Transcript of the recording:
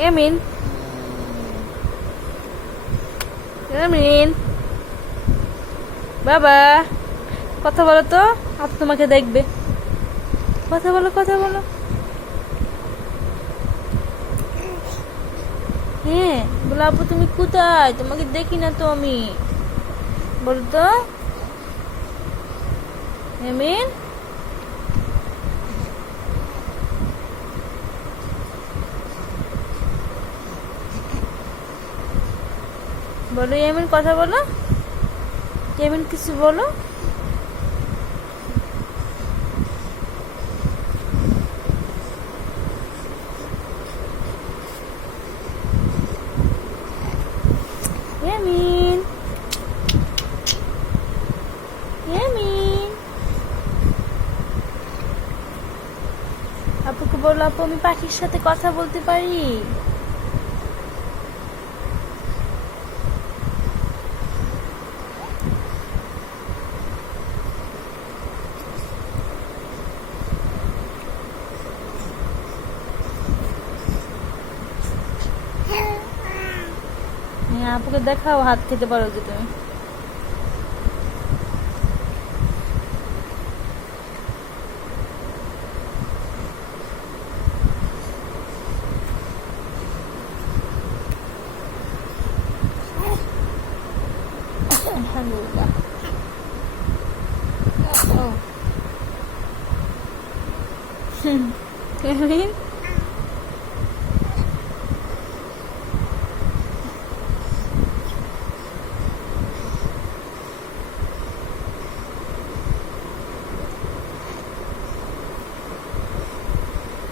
ইয়ামিন, ইয়ামিন বাবা, কথা বলো তো, আপু তোমাকে দেখবে। কথা বলো, কথা বলো। হ্যাঁ বলো, আপু তুমি কোথায়? তোমাকে দেখি না তো আমি। বলো তো ইয়ামিন। বলো ইয়ামিন, কথা বলো। ইয়ামিন কিছু বলো। ইয়ামিন, ইয়ামিন আপুকে বলো, আপু আমি পাখির সাথে কথা বলতে পারি। হ্যাঁ আপুকে দেখাও, হাত খেতে পারো যে তুমি। আলহামদুলিল্লাহ। ও ইয়ামিন